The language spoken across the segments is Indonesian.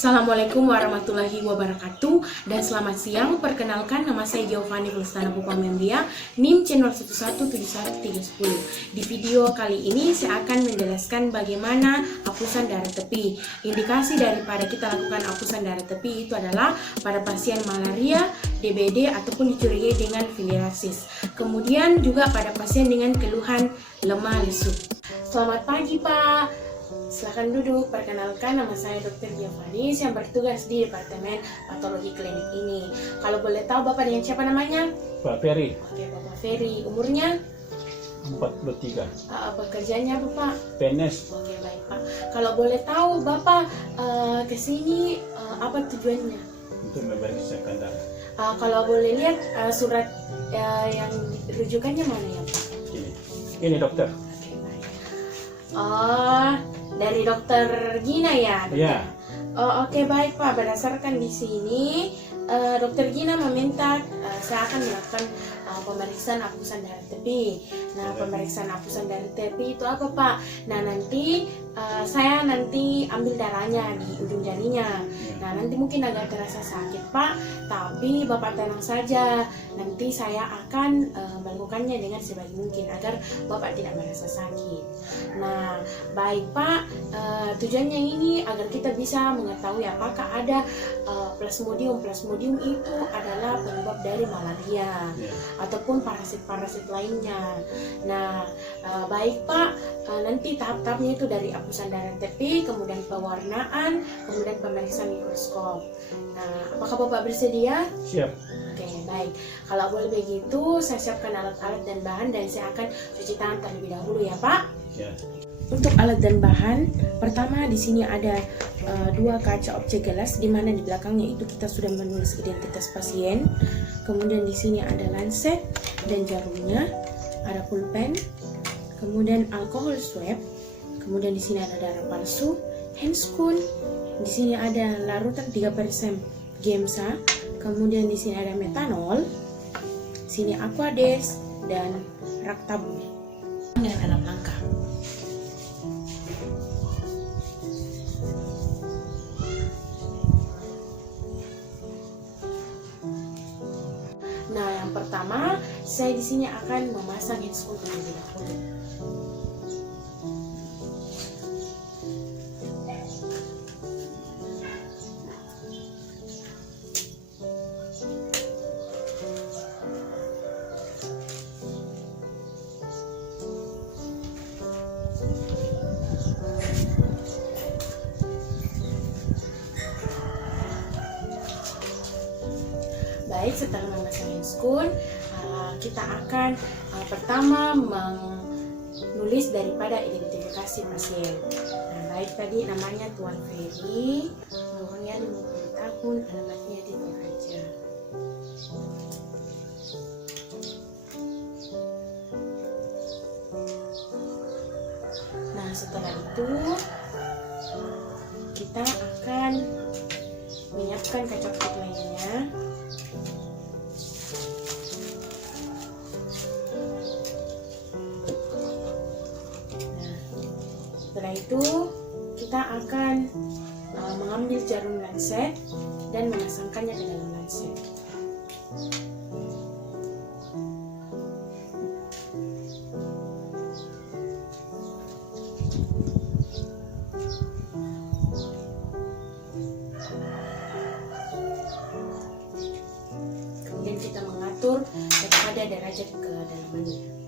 Assalamualaikum warahmatullahi wabarakatuh dan selamat siang. Perkenalkan, nama saya Giovanni Flestana Pupamendia, NIM channel 1171310. Di video kali ini saya akan menjelaskan bagaimana hapusan darah tepi. Indikasi daripada kita lakukan hapusan darah tepi itu adalah pada pasien malaria, DBD ataupun dicurigai dengan filariasis. Kemudian juga pada pasien dengan keluhan lemah lesu. Selamat pagi Pak. Silakan duduk. Perkenalkan, nama saya Dr. Giovanni yang bertugas di Departemen Patologi Klinik ini. Kalau boleh tahu Bapak dengan siapa namanya? Pak Ferry. Oke, Bapak Ferry. Umurnya? 43. Pekerjaannya Bapak? PNS. Oke, baik Pak. Kalau boleh tahu Bapak kesini apa tujuannya? Untuk memeriksakan darah. Kalau boleh lihat surat yang rujukannya mana ya Pak? Ini dokter. Oke, baik. Dari Dokter Gina ya? Iya. Oke, baik Pak. Berdasarkan di sini, Dokter Gina meminta saya akan melakukan pemeriksaan hapusan darah tepi. Nah, pemeriksaan hapusan darah tepi itu apa Pak? Nah, nanti saya ambil darahnya di ujung jarinya. Nah, nanti mungkin agak terasa sakit Pak, tapi Bapak tenang saja. Nanti saya akan melakukannya dengan sebaik mungkin agar Bapak tidak merasa sakit. Nah, baik Pak, tujuannya ini agar kita bisa mengetahui apakah ada plasmodium. Plasmodium itu adalah penyebab dari malaria ataupun parasit-parasit lainnya. Nah, baik Pak, nanti tahap-tahapnya itu dari hapusan darah tepi, kemudian pewarnaan, kemudian pemeriksaan mikroskop. Nah, apakah Bapak bersedia? Siap. Oke, baik. Kalau boleh begitu, saya siapkan alat-alat dan bahan dan saya akan cuci tangan terlebih dahulu ya Pak. Ya. Untuk alat dan bahan, pertama di sini ada dua kaca objek gelas, di mana di belakangnya itu kita sudah menulis identitas pasien. Kemudian di sini ada lancet dan jarumnya, ada pulpen, kemudian alkohol swab, kemudian di sini ada darah palsu, handscoon, di sini ada larutan 3% Gemsa, kemudian di sini ada metanol, sini aquades dan raktabu dengan alat langkah. Nah, yang pertama saya di sini akan memasang handscoon terlebih dahulu. Baik, setelah memasang handscoon, kita akan pertama menulis daripada identifikasi pasien. Nah, baik, tadi namanya Tuan Ferry, umurnya 50 tahun, alamatnya di Toraja. Nah, setelah itu kita akan menyiapkan kaca putih lainnya. Setelah itu kita akan mengambil jarum lancet dan memasangkannya ke dalam lancet. Kemudian kita mengatur daripada derajat kedalamannya.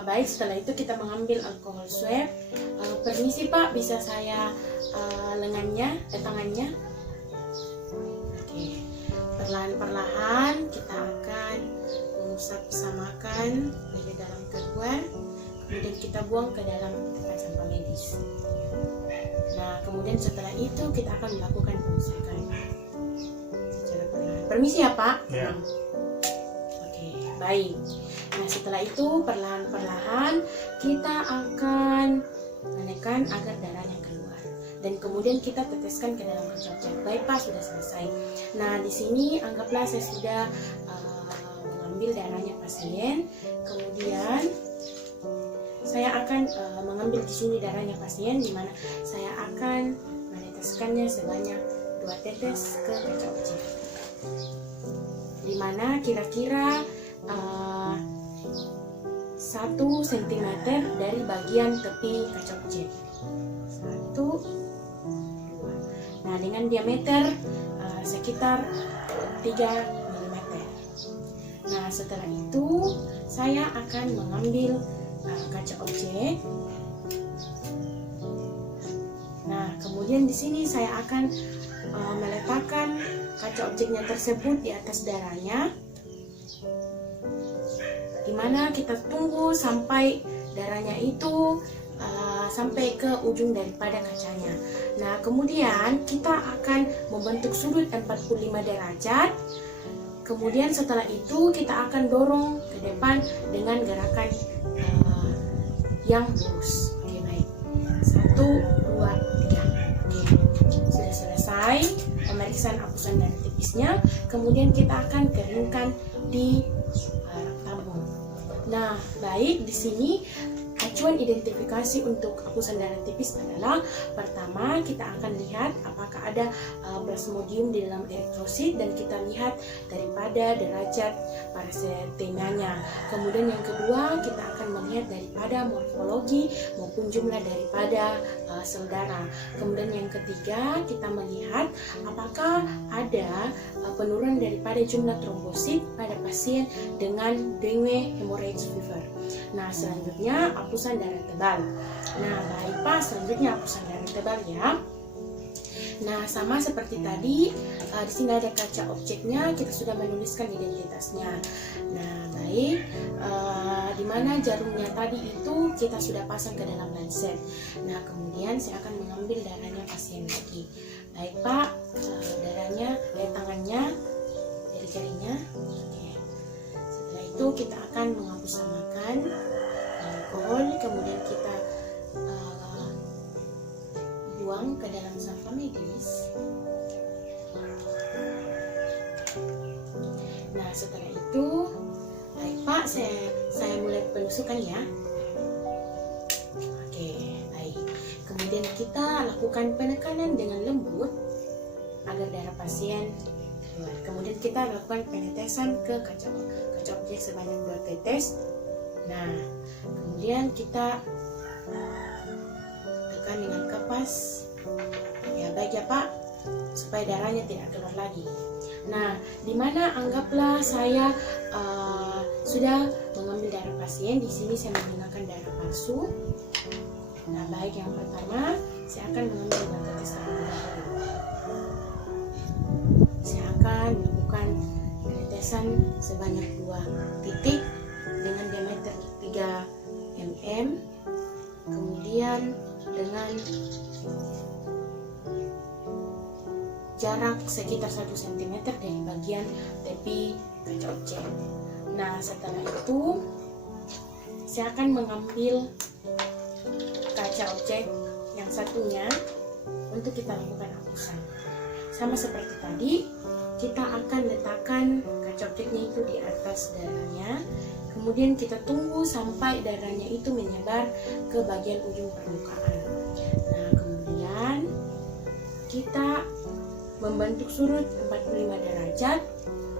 Baik, setelah itu kita mengambil alkohol swab. Permisi Pak, bisa saya tangannya? Oke. Perlahan-perlahan kita akan mengusap samakan dari dalam keluar, kemudian kita buang ke dalam tempat sampah medis. Nah, kemudian setelah itu kita akan melakukan pengusakan secara perlahan. Permisi ya Pak. Ya. Oke, baik. Nah, setelah itu perlahan-perlahan kita akan menekan agar darahnya keluar dan kemudian kita teteskan ke dalam kaca objek. Baik Pak, sudah selesai. Nah, di sini anggaplah saya sudah mengambil darahnya pasien, kemudian saya akan mengambil di sini darahnya pasien, di mana saya akan meneteskannya sebanyak 2 tetes ke kaca objek, di mana kira-kira 1 cm dari bagian tepi kaca objek. 1, 2. Nah, dengan diameter sekitar 3 mm. Nah, setelah itu saya akan mengambil kaca objek. Nah, kemudian di sini saya akan meletakkan kaca objeknya tersebut di atas darahnya, dimana kita tunggu sampai darahnya itu sampai ke ujung daripada kacanya. Nah, kemudian kita akan membentuk sudut 45 derajat. Kemudian setelah itu kita akan dorong ke depan dengan gerakan yang lurus. Oke, baik. 1, 2, 3. Oke, sudah selesai pemeriksaan hapusan darah tipisnya. Kemudian kita akan keringkan di tabung. Nah, baik, di sini acuan identifikasi untuk hapusan darah tipis adalah, pertama kita akan lihat apakah ada plasmodium di dalam eritrosit, dan kita lihat daripada derajat parasitemianya. Kemudian yang kedua, kita akan melihat daripada morfologi maupun jumlah daripada sel darah. Kemudian yang ketiga, kita melihat apakah ada penurunan daripada jumlah trombosit pada pasien dengan dengue hemorrhage fever. Nah, selanjutnya hapusan darah tebal. Nah, baik Pak, selanjutnya hapusan darah tebal ya. Nah, sama seperti tadi, di sini ada kaca objeknya, kita sudah menuliskan identitasnya. Nah, baik, di mana jarumnya tadi itu kita sudah pasang ke dalam lancet. Nah, kemudian saya akan mengambil darahnya pasien lagi. Baik Pak, darahnya dari tangannya, dari jarinya. Oke. Setelah itu kita akan menghapus samakan alkohol, kemudian kita buang ke dalam sampah medis. Nah, setelah itu, baik Pak, saya mulai penusukan ya. Oke, baik. Kemudian kita lakukan penekanan dengan lembut agar darah pasien keluar. Kemudian kita lakukan penetesan ke kaca objek sebanyak 2 tetes. Nah, kemudian kita tekan dengan kapas. Ya, baik ya Pak, supaya darahnya tidak keluar lagi. Nah, dimana anggaplah saya sudah mengambil darah pasien. Di sini saya menggunakan darah palsu. Nah, baik, yang pertama saya akan mengambil 2 tetes terlebih dahulu. Saya akan melakukan penetesan sebanyak 2 titik dengan diameter 3 mm, kemudian dengan jarak sekitar 1 cm dari bagian tepi kaca objek. Nah, setelah itu saya akan mengambil kaca objek yang satunya untuk kita lakukan hapusan. Sama seperti tadi, kita akan letakkan kaca objeknya itu di atas darahnya. Kemudian kita tunggu sampai darahnya itu menyebar ke bagian ujung permukaan. Nah, kemudian kita membentuk sudut 45 derajat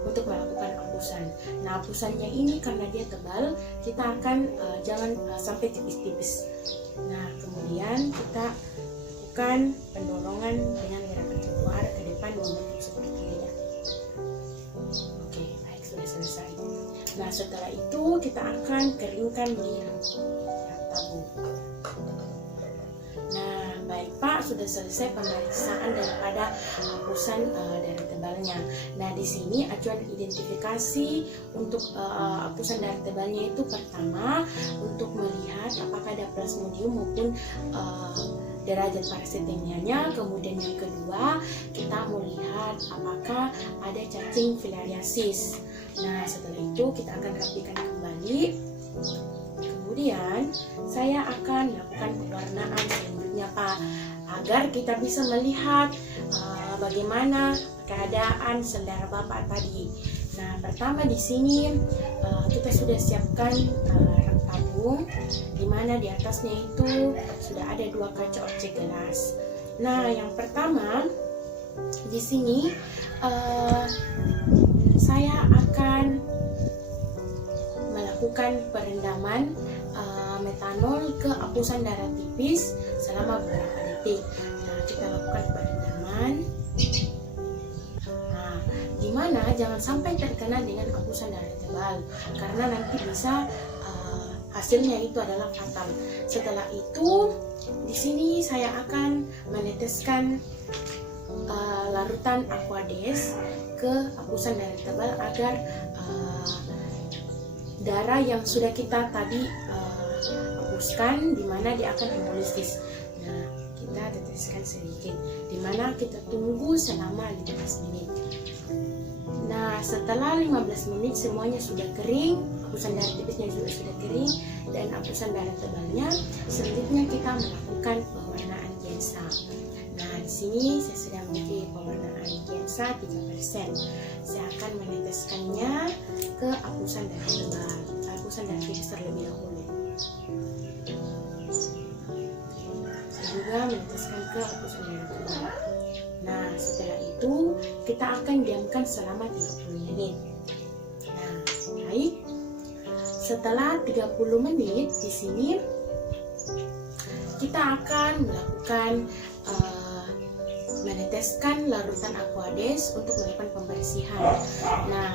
untuk melakukan hapusan. Nah, hapusannya ini karena dia tebal, kita akan jangan sampai tipis-tipis. Nah, kemudian kita lakukan pendorongan dengan gerakan satu arah ke depan membentuk seperti lidah. Oke, baik, sudah selesai. Nah, setelah itu kita akan keringkan di tabung. Nah, baik Pak, sudah selesai pemeriksaan daripada hapusan darah tebalnya. Nah, di sini acuan identifikasi untuk hapusan darah tebalnya itu, pertama untuk melihat apakah ada plasmodium maupun derajat parasitemianya. Kemudian yang kedua, kita melihat apakah ada cacing filariasis. Nah, setelah itu kita akan rapikan kembali. Kemudian saya akan melakukan pewarnaan selanjutnya Pak, agar kita bisa melihat bagaimana keadaan sel darah Bapak tadi. Nah, pertama di sini kita sudah siapkan rak tabung. tabung, di mana di atasnya itu sudah ada 2 kaca objek gelas. Nah, yang pertama di sini saya akan melakukan perendaman metanol ke hapusan darah tipis selama beberapa detik. Nah, kita lakukan perendaman. Nah, dimana jangan sampai terkena dengan hapusan darah tebal, karena nanti bisa hasilnya itu adalah fatal. Setelah itu, di sini saya akan meneteskan larutan Aquades ke hapusan darah tebal agar darah yang sudah kita tadi hapuskan, dimana dia akan hemolisis. Nah, kita teteskan sedikit, dimana kita tunggu selama 15 menit. Nah, setelah 15 menit semuanya sudah kering, hapusan darah tipisnya juga sudah kering, dan hapusan darah tebalnya, selanjutnya kita melakukan pewarnaan Gensa. Nah, di sini saya sudah memiliki pewarnaan Gensa 3%. Saya akan meneteskannya ke hapusan darah tebal, hapusan darah tipis terlebih dahulu. Saya juga meneteskan ke hapusan darah tebal. Nah, setelah itu kita akan diamkan selama 30 menit. Nah, baik. Setelah 30 menit di sini kita akan melakukan meneteskan larutan Aquades untuk melakukan pembersihan. Nah,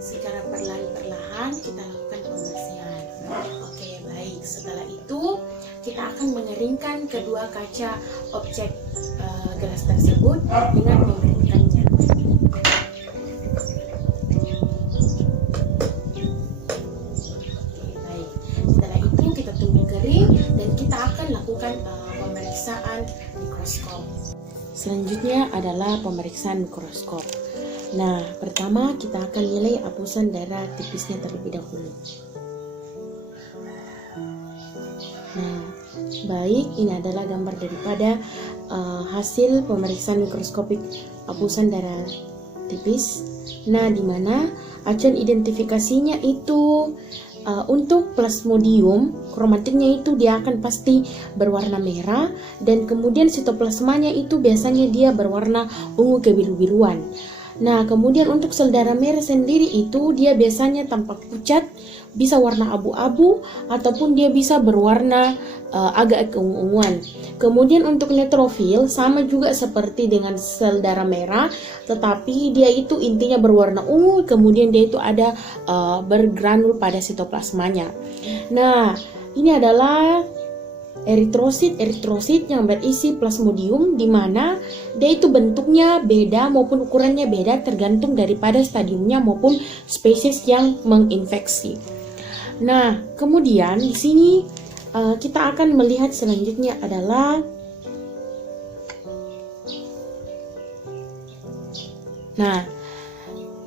secara perlahan-perlahan kita lakukan pembersihan. Oke, baik. Setelah itu kita akan mengeringkan kedua kaca objek gelas tersebut dengan membersihkannya. Oke, baik. Setelah itu kita tunggu kering dan kita akan lakukan pemeriksaan mikroskop. Selanjutnya adalah pemeriksaan mikroskop. Nah, pertama kita akan nilai hapusan darah tipisnya terlebih dahulu. Nah, baik, ini adalah gambar daripada hasil pemeriksaan mikroskopik hapusan darah tipis. Nah, di mana acuan identifikasinya itu untuk plasmodium, kromatiknya itu dia akan pasti berwarna merah, dan kemudian sitoplasmanya itu biasanya dia berwarna ungu kebiru-biruan. Nah, kemudian untuk sel darah merah sendiri itu dia biasanya tampak pucat, bisa warna abu-abu, ataupun dia bisa berwarna agak keunguan. Kemudian untuk neutrofil sama juga seperti dengan sel darah merah, tetapi dia itu intinya berwarna ungu, kemudian dia itu ada bergranul pada sitoplasmanya. Nah, ini adalah eritrosit yang berisi plasmodium, di mana dia itu bentuknya beda maupun ukurannya beda tergantung daripada stadiumnya maupun spesies yang menginfeksi. Nah, kemudian di sini kita akan melihat selanjutnya adalah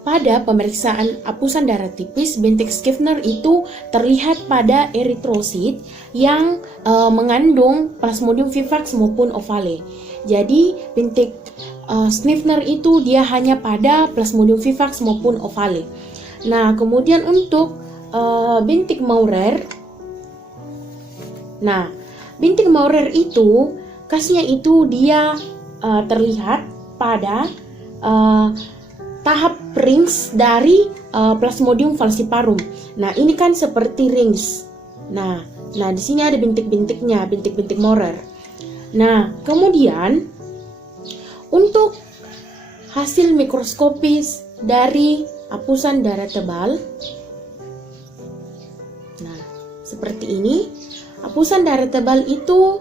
pada pemeriksaan hapusan darah tipis, bintik Schiffner itu terlihat pada eritrosit yang mengandung Plasmodium vivax maupun ovale. Jadi bintik Schiffner itu dia hanya pada Plasmodium vivax maupun ovale. Nah, kemudian untuk bintik Maurer, bintik Maurer itu kasnya itu dia terlihat pada tahap rings dari Plasmodium falciparum. Nah, ini kan seperti rings. Nah, di sini ada bintik-bintiknya, bintik-bintik Maurer. Nah, kemudian untuk hasil mikroskopis dari hapusan darah tebal, nah seperti ini. Hapusan darah tebal itu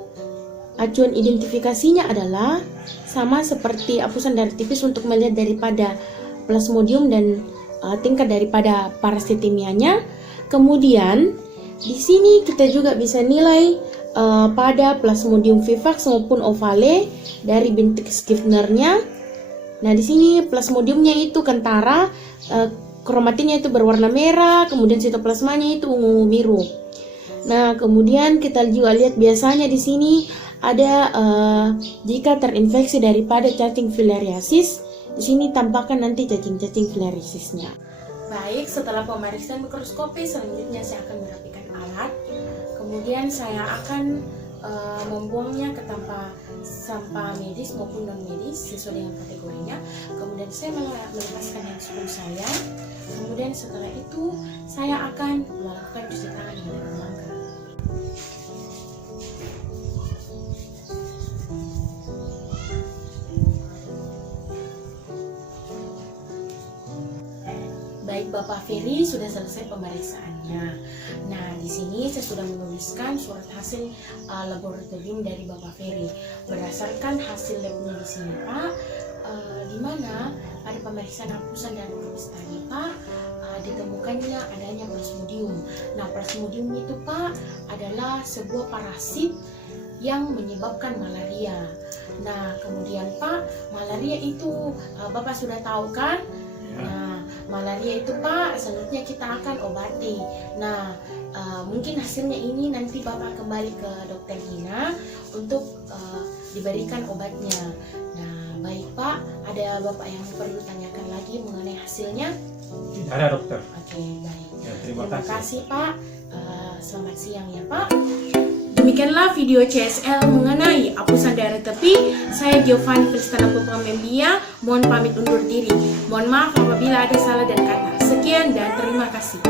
acuan identifikasinya adalah sama seperti hapusan darah tipis untuk melihat daripada plasmodium dan tingkat daripada parasitemianya. Kemudian di sini kita juga bisa nilai pada Plasmodium vivax maupun ovale dari bintik Schiffner-nya. Nah, di sini plasmodiumnya itu kentara, kromatinnya itu berwarna merah, kemudian sitoplasmanya itu ungu biru. Nah, kemudian kita juga lihat biasanya di sini ada jika terinfeksi daripada cacing filariasis, di sini tampakkan nanti cacing-cacing filariasisnya. Baik, setelah pemeriksaan mikroskopi, selanjutnya saya akan merapikan alat. Kemudian saya akan membuangnya ke tempat sampah medis maupun non medis sesuai dengan kategorinya. Kemudian saya melepaskan handscoon saya. Kemudian setelah itu saya akan melakukan cuci tangan dengan bangka. Baik, Bapak Ferry sudah selesai pemeriksaannya. Nah, di sini saya sudah menuliskan surat hasil laboratorium dari Bapak Ferry. Berdasarkan hasil labnya di sini, Pak, di mana pada pemeriksaan hapusan dan tulis tadi, Pak, ditemukannya adanya plasmodium. Nah, plasmodium itu, Pak, adalah sebuah parasit yang menyebabkan malaria. Nah, kemudian, Pak, malaria itu Bapak sudah tahu kan? Nah, malaria itu, Pak, selanjutnya kita akan obati. Nah, mungkin hasilnya ini nanti Bapak kembali ke Dokter Gina untuk diberikan obatnya. Nah, baik, Pak, ada Bapak yang perlu tanyakan lagi mengenai hasilnya? Tidak ada, dokter. Oke, baik. Ya, terima kasih. Pak. Selamat siang ya, Pak. Demikianlah video CSL mengenai hapusan daerah tepi. Saya Giovanni Kristana Putra Membia. Mohon pamit undur diri. Mohon maaf apabila ada salah dan kata. Sekian dan terima kasih.